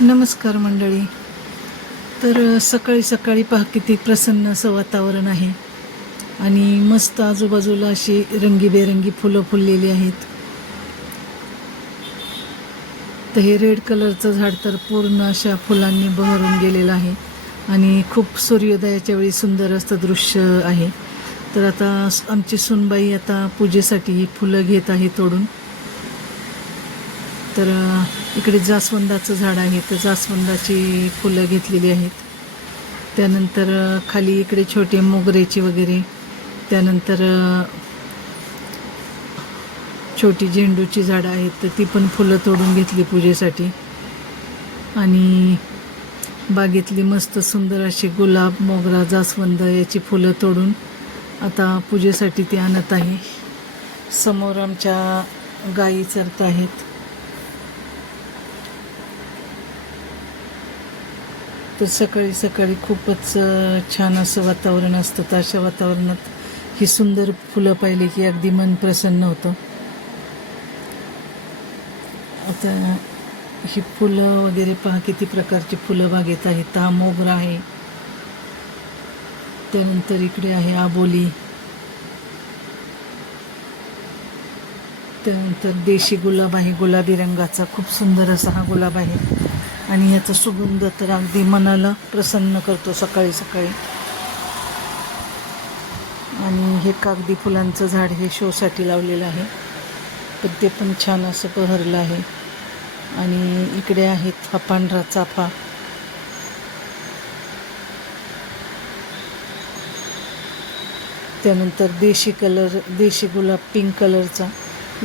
नमस्कार मंडळी. तर सकाळी सकाळी पहा किती प्रसन्न असं वातावरण आहे आणि मस्त आजूबाजूला अशी रंगीबेरंगी फुलं फुललेली आहेत. तर हे रेड कलरचं झाड तर पूर्ण अशा फुलांनी बहरून गेलेलं आहे आणि खूप सूर्योदयाच्या वेळी सुंदर असं दृश्य आहे. तर आता आमची सुनबाई आता पूजेसाठी ही फुलं घेत आहे तोडून. तर इकडे जास्वंदाचं झाड आहे, तर जास्वंदाची फुलं घेतलेली आहेत. त्यानंतर खाली इकडे छोटे मोगऱ्याची वगैरे, त्यानंतर छोटी झेंडूची झाडं आहेत, तर ती पण फुलं तोडून घेतली पूजेसाठी. आणि बागेतली मस्त सुंदर अशी गुलाब, मोगरा, जास्वंद याची फुलं तोडून आता पूजेसाठी ती आणत आहे. समोर आमच्या गायी चरत आहेत. तर सकाळी सकाळी खूपच छान असं वातावरण असतं. तर अशा वातावरणात ही सुंदर फुलं पाहिली की अगदी मन प्रसन्न होतं. आता ही फुलं वगैरे पहा, किती प्रकारची फुलं बागेत आहेत. हा मोगरा आहे, त्यानंतर इकडे आहे आबोली, त्यानंतर देशी गुलाब आहे, गुलाबी रंगाचा खूप सुंदर असा हा गुलाब आहे आणि याचा सुगंध तर अगदी मनाला प्रसन्न करतो सकाळी सकाळी. आणि हे कागदी फुलांचं झाड हे शोसाठी लावलेलं आहे, तर ते पण छान असं बहरलं आहे. आणि इकडे आहेत हा पांढरा चाफा, त्यानंतर देशी गुलाब पिंक कलरचा,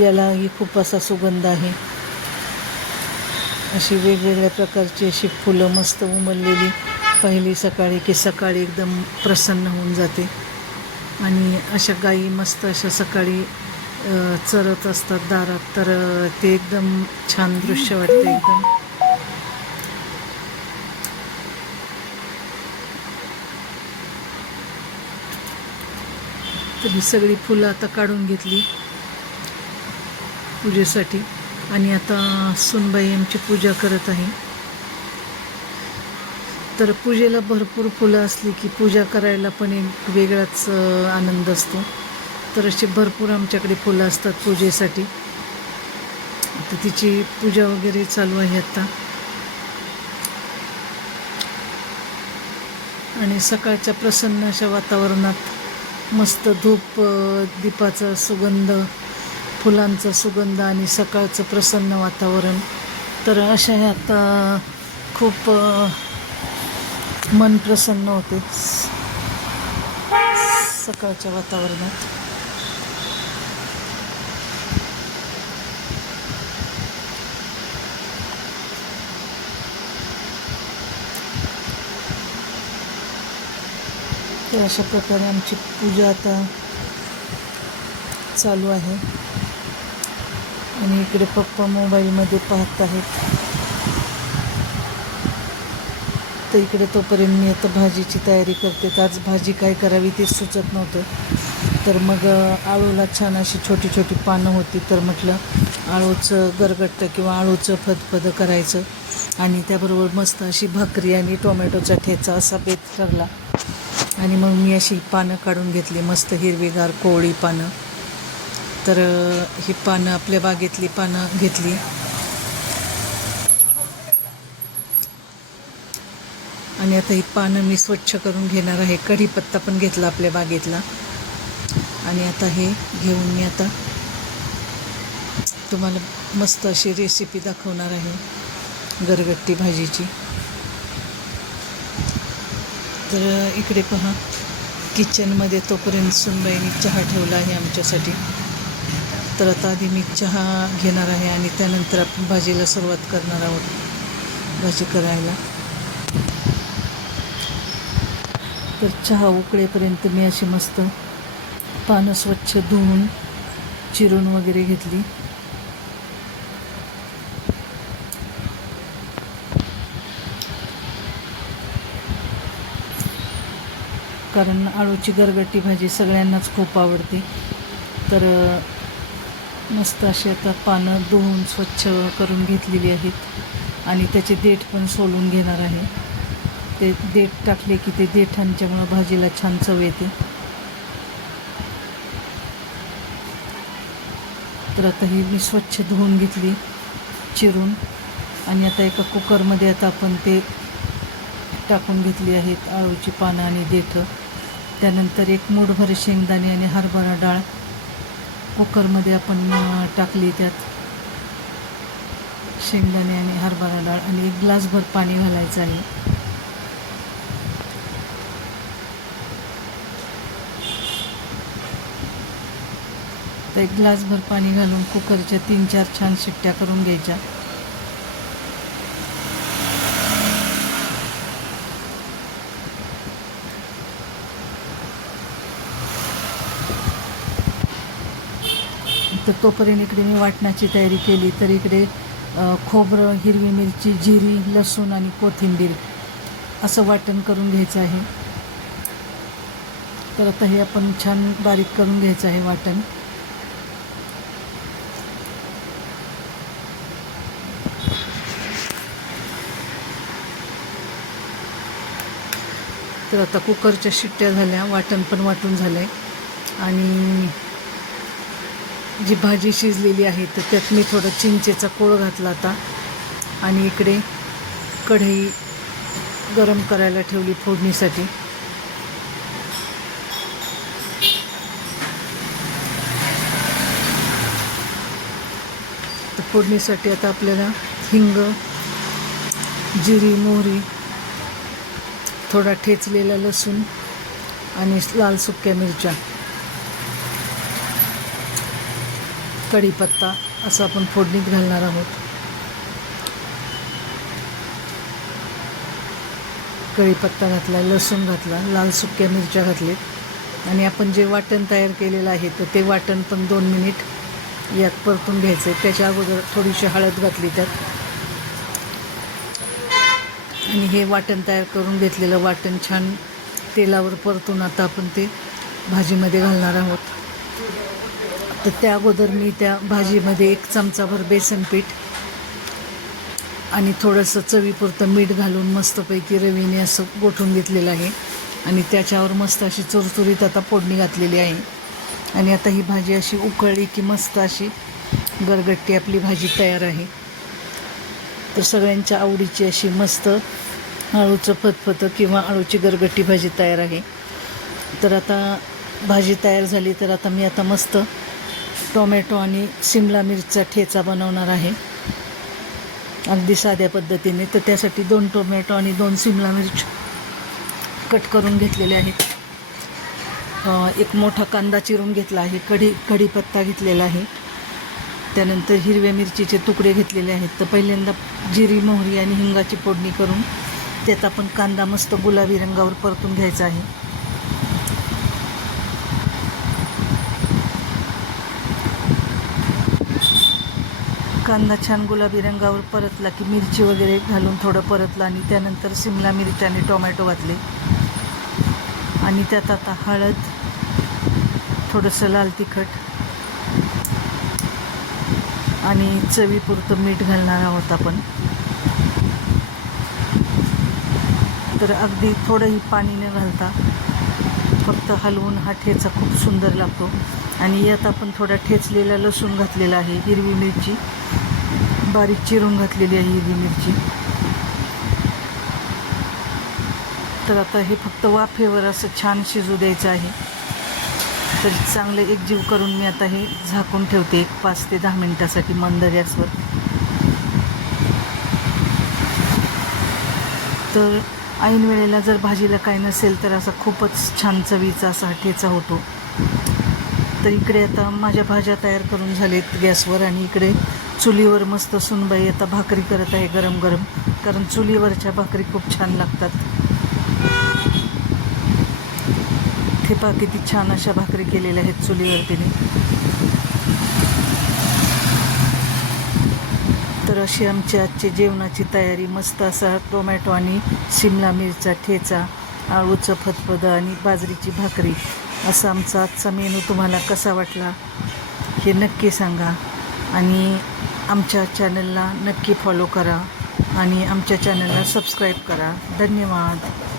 यालाही खूप असा सुगंध आहे. अशी वेगवेगळ्या प्रकारची अशी फुलं मस्त उमललेली पाहिली सकाळी की सकाळी एकदम प्रसन्न होऊन जाते. आणि अशा गायी मस्त अशा सकाळी चरत असतात दारात, तर ते एकदम छान दृश्य वाटते एकदम. तर ही सगळी फुलं आता काढून घेतली पूजेसाठी आणि आता सुनबाई आमची पूजा करत आहे. तर पूजेला भरपूर फुलं असली की पूजा करायला पण एक वेगळाच आनंद असतो. तर अशी भरपूर आमच्याकडे फुलं असतात पूजेसाठी. तर तिची पूजा वगैरे चालू आहे आता. आणि सकाळच्या प्रसन्न अशा वातावरणात मस्त धूप, दीपाचा सुगंध, फुलांचा सुगंध आणि सकाळचं प्रसन्न वातावरण, तर अशा आता खूप मन प्रसन्न होते सकाळच्या वातावरणात. तर अशा प्रकारे आमची पूजा आता चालू आहे. आणि इकडे पप्पा मोबाईलमध्ये पाहत आहेत. तर इकडे तोपर्यंत मी आता भाजीची तयारी करते. तर आज भाजी काय करावी ते सुचत नव्हतं. तर मग आळूला छान अशी छोटी छोटी पानं होती, तर म्हटलं आळूचं गरगट्ट किंवा आळूचं फदफदं करायचं आणि त्याबरोबर मस्त अशी भाकरी आणि टोमॅटोचा ठेचा असा बेत ठरला. आणि मग मी अशी पानं काढून घेतली, मस्त हिरवीगार कोवळी पानं. तर ही पानं आपल्या बागेतली पानं घेतली आणि आता ही पानं मी स्वच्छ करून घेणार आहे. कढीपत्ता पण घेतला आपल्या बागेतला आणि आता हे घेऊन मी आता तुम्हाला मस्त अशी रेसिपी दाखवणार आहे गरगट्टी भाजीची. तर इकडे पहा, किचनमध्ये तोपर्यंत सुनबाईंनी चहा ठेवला आहे आमच्यासाठी. तर आता आधी मी चहा घेणार आहे आणि त्यानंतर आपण भाजीला सुरुवात करणार आहोत, भाजी करायला. तर चहा उकळेपर्यंत मी अशी मस्त पानं स्वच्छ धुवून चिरून वगैरे घेतली. कारण आळूची गरगटी भाजी सगळ्यांनाच खूप आवडते. तर मस्त अशी आता पानं धुवून स्वच्छ करून घेतलेली आहेत. आणि त्याचे देठ पण सोलून घेणार आहे. ते देठ टाकले की ते देठांच्यामुळं भाजीला छान चव येते. तर आता ही मी स्वच्छ धुवून घेतली चिरून, आणि आता एका कुकरमध्ये आता आपण ते टाकून घेतली आहेत आळूची पानं आणि देठं. त्यानंतर एक मूठभर शेंगदाणे आणि हरभरा डाळ कुकरमध्ये आपण टाकली. त्यात शेंगदाणे आणि हरभरा डाळ आणि 1 ग्लासभर पाणी घालायचं आहे. तर 1 ग्लासभर पाणी घालून कुकरच्या 3-4 छान शिट्ट्या करून घ्यायच्या. तर तोपर्यंत इकडे मी वाटणाची तयारी केली. तर इकडे खोबरं, हिरवी मिरची, जिरी, लसूण आणि कोथिंबीर असं वाटण करून घ्यायचं आहे. तर आता हे आपण छान बारीक करून घ्यायचं आहे वाटण. तर आता कुकरच्या शिट्ट्या झाल्या, वाटण पण वाटून झालं आहे, आणि जी भाजी शिजलेली आहे तर त्यात मी थोडं चिंचेचा कोळ घातला आता. आणि इकडे कढई गरम करायला ठेवली फोडणीसाठी. तर फोडणीसाठी आता आपल्याला हिंग, जिरी, मोहरी, थोडा ठेचलेला लसूण आणि लाल सुक्या मिरच्या, कढीपत्ता असं आपण फोडणीत घालणार आहोत. कढीपत्ता घातला, लसूण घातला, लाल सुक्या मिरच्या घातलेत, आणि आपण जे वाटण तयार केलेलं आहे तर ते वाटण पण 2 मिनिट यात परतून घ्यायचं आहे. त्याच्या अगोदर थोडीशी हळद घातली त्यात, आणि हे वाटण तयार करून घेतलेलं वाटण छान तेलावर परतून आता आपण ते भाजीमध्ये घालणार आहोत. तर त्या अगोदर मी त्या भाजीमध्ये 1 चमचाभर बेसन पीठ आणि थोडंसं चवीपुरतं मीठ घालून मस्तपैकी रवीने असं गोठून घेतलेलं आहे, आणि त्याच्यावर मस्त अशी चुरचुरीत आता फोडणी घातलेली आहे. आणि आता ही भाजी अशी उकळली की मस्त अशी गरगट्टी आपली भाजी तयार आहे. तर सगळ्यांच्या आवडीची अशी मस्त आळूचं फतफतं किंवा आळूची गरगट्टी भाजी तयार आहे. तर आता भाजी तयार झाली. तर आता मी आता मस्त टोमॅटो आणि शिमला मिरचचा ठेचा बनवणार आहे अगदी साध्या पद्धतीने. तर त्यासाठी 2 टोमॅटो आणि 2 शिमला मिर्च कट करून घेतलेले आहेत. 1 मोठा कांदा चिरून घेतला आहे. कढीपत्ता घेतलेला आहे. त्यानंतर हिरव्या मिरचीचे तुकडे घेतलेले आहेत. तर पहिल्यांदा जिरी, मोहरी आणि हिंगाची फोडणी करून त्यात आपण कांदा मस्त गुलाबी रंगावर परतून घ्यायचा आहे. कांदा छान गुलाबी रंगावर परतला की मिरची वगैरे घालून थोडं परतलं, आणि त्यानंतर शिमला मिरची आणि टोमॅटो घातले, आणि त्यात आता हळद, थोडंसं लाल तिखट आणि चवीपुरतं मीठ घालणार आहोत आपण. तर अगदी थोडंही पाणी न घालता फक्त हलवून हा ठेचा खूप सुंदर लागतो. आणि यात आपण थोडा ठेचलेला लसूण घातलेला आहे, हिरवी मिरची बारीक चिरून घातलेली आहे हिरवी मिरची. तर आता हे फक्त वाफेवर असं छान शिजू द्यायचं आहे. तर चांगलं एकजीव करून मी आता हे झाकून ठेवते 5 ते 10 मिनिटासाठी मंद गॅसवर. तर ऐन वेळेला जर भाजीला काय नसेल तर असा खूपच छान चवीचा असा ठेचा होतो. तर इकडे आता माझ्या भाज्या तयार करून झालेत गॅसवर, आणि इकडे चुलीवर मस्त सुनबाई आता भाकरी करत आहे गरम गरम, कारण चुलीवरच्या भाकरी खूप छान लागतात. ते पहा किती छान अशा भाकरी केलेल्या आहेत चुलीवर तिने. तर अशी आमची आजची जेवणाची तयारी. मस्त असा टोमॅटो आणि शिमला मिरचा ठेचा, आळूचं फतफदं आणि बाजरीची भाकरी, असा आमचा आजचा मेनू तुम्हाला कसा वाटला हे नक्की सांगा, आणि आमच्या चॅनलला नक्की फॉलो करा. आणि आमच्या चॅनलला सबस्क्राईब करा. धन्यवाद.